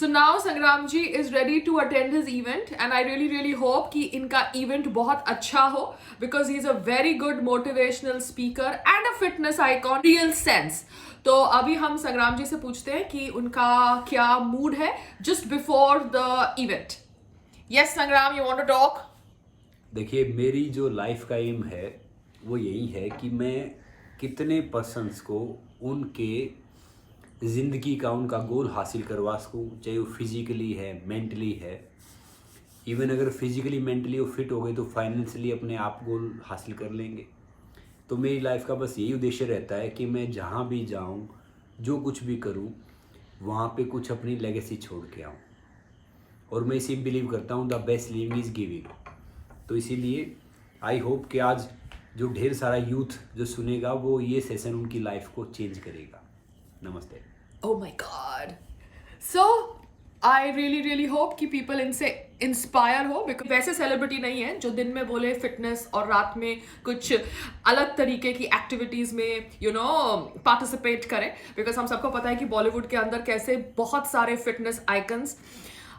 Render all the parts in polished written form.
So now Sangram ji is ready to attend his event and I really hope कि इनका event बहुत अच्छा हो because he is a very good motivational speaker and a fitness icon real sense. तो अभी हम संग्राम जी से पूछते हैं कि उनका क्या मूड है just before the event. Yes संग्राम, you want to talk? देखिए, मेरी जो लाइफ का एम है वो यही है कि मैं कितने पर्सन्स को उनके ज़िंदगी का उनका गोल हासिल करवा सकूं, चाहे वो फिज़िकली है, मेंटली है। इवन अगर फिज़िकली मेंटली वो फिट हो गए तो फाइनेंशियली अपने आप गोल हासिल कर लेंगे। तो मेरी लाइफ का बस यही उद्देश्य रहता है कि मैं जहाँ भी जाऊँ, जो कुछ भी करूँ, वहाँ पे कुछ अपनी लेगेसी छोड़ के आऊँ। और मैं इसी बिलीव करता हूँ, the best living is giving. तो इसीलिए आई होप कि आज जो ढेर सारा यूथ जो सुनेगा वो ये सेशन उनकी लाइफ को चेंज करेगा। नमस्ते। Oh my God. So I really hope कि people इनसे इंस्पायर हो बिकॉज वैसे सेलिब्रिटी नहीं है जो दिन में बोले फिटनेस और रात में कुछ अलग तरीके की एक्टिविटीज़ में पार्टिसिपेट करें। बिकॉज हम सबको पता है कि बॉलीवुड के अंदर कैसे बहुत सारे फिटनेस आइकन्स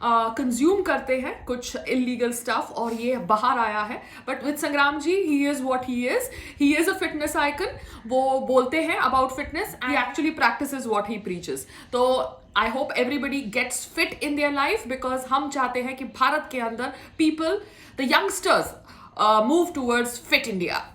कंज्यूम करते हैं कुछ इलीगल स्टफ और ये बाहर आया है। But with Sangram ji he is what he is a fitness icon. वो बोलते हैं about fitness and actually practice is what he preaches. तो I hope everybody gets fit in their life because हम चाहते हैं कि भारत के अंदर people the youngsters move towards fit India.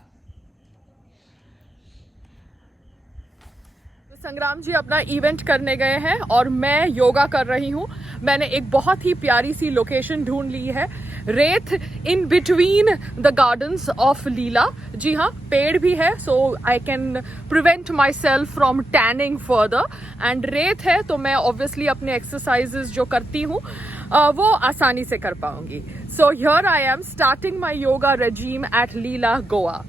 Sangram ji अपना इवेंट करने गए हैं और मैं योगा कर रही हूँ। मैंने एक बहुत ही प्यारी सी लोकेशन ढूंढ ली है, रेत in between the gardens of Leela. जी हाँ, पेड़ भी है so I can prevent myself from tanning further. And रेत है तो मैं ऑब्वियसली अपने एक्सरसाइजेज जो करती हूँ वो आसानी से कर पाऊंगी। So here I am starting my yoga regime at Leela Goa.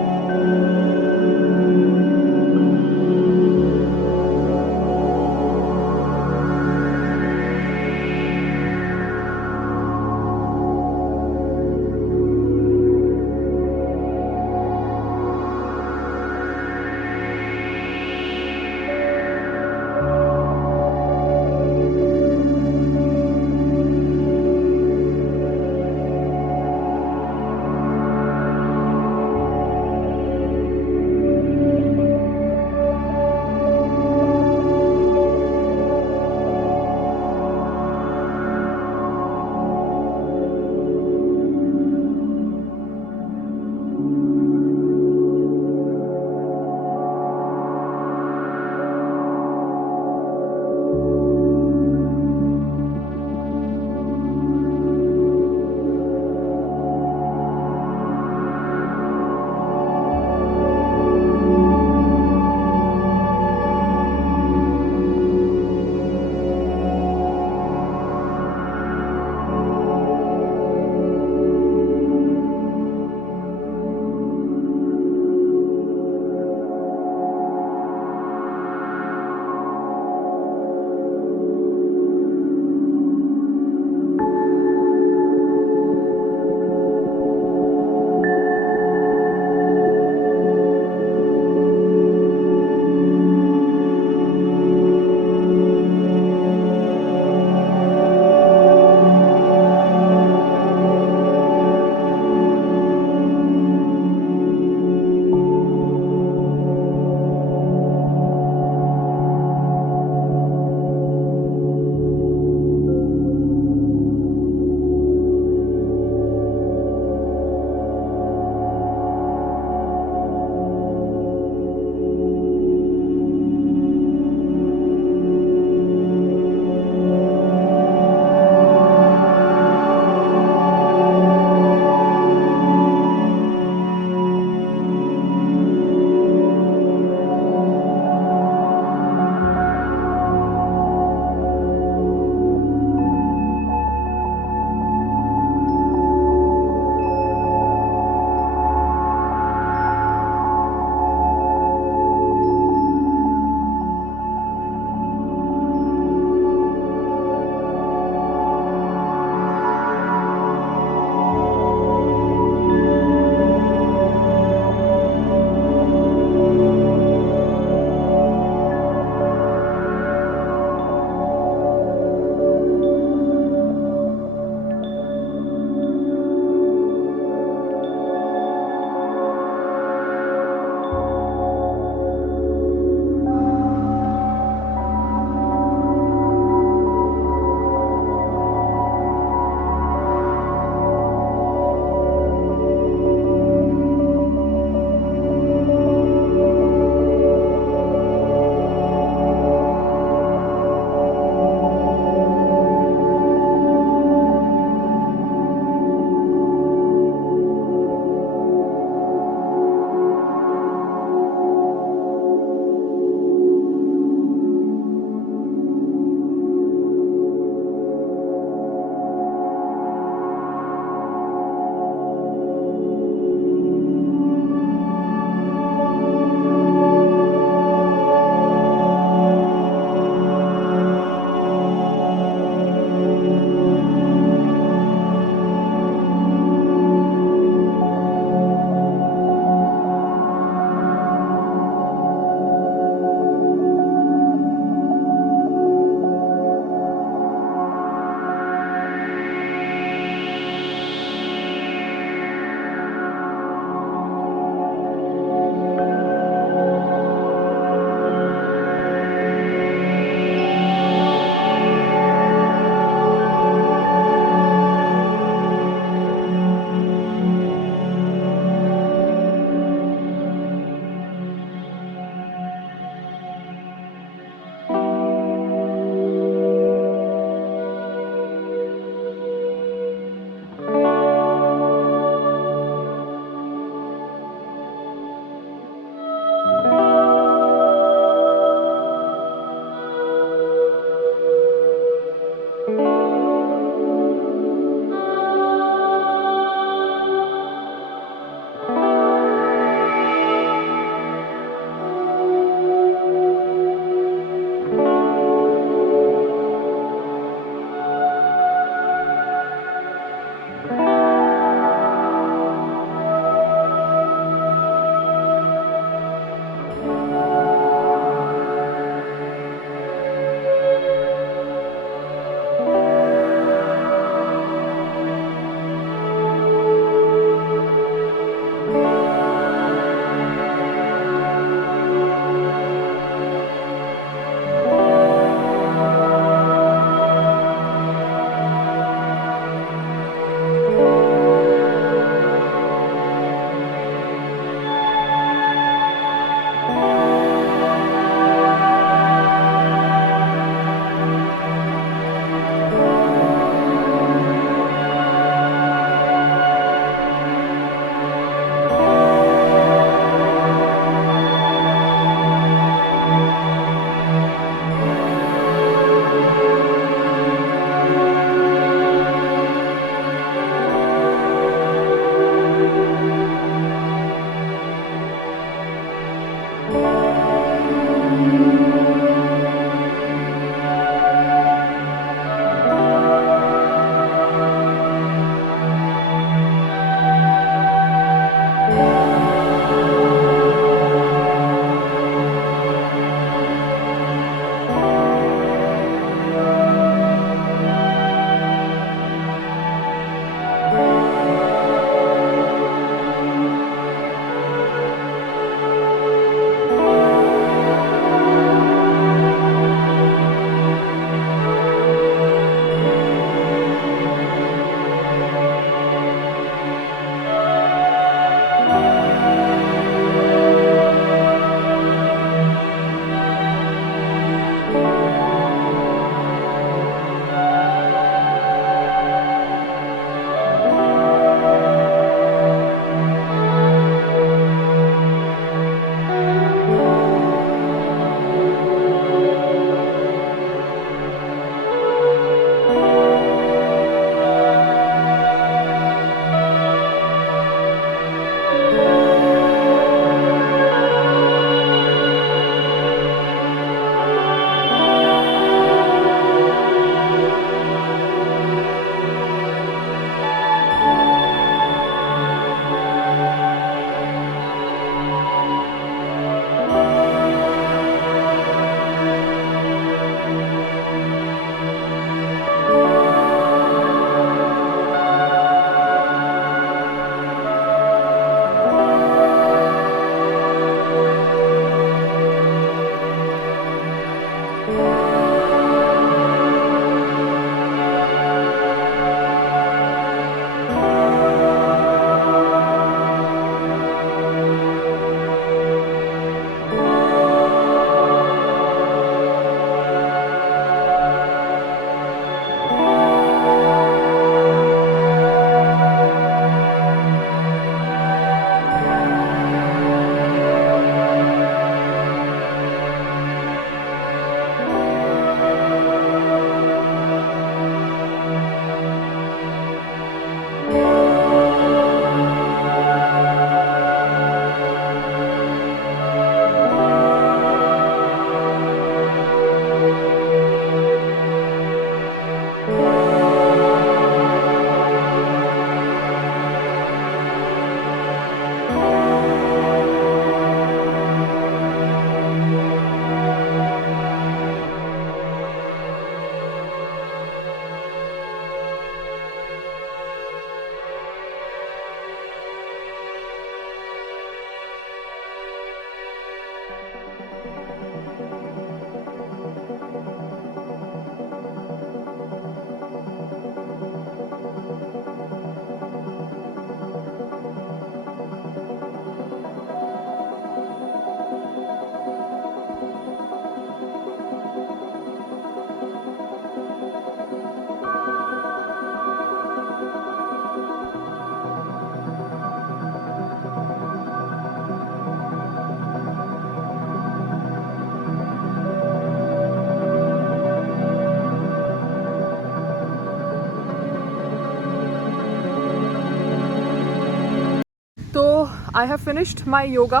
I have finished my yoga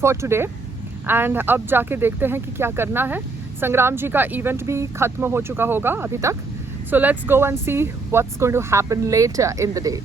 for today and अब जाके देखते हैं कि क्या करना है. संग्राम जी का इवेंट भी खत्म हो चुका होगा अभी तक. So let's go and see what's going to happen later in the day.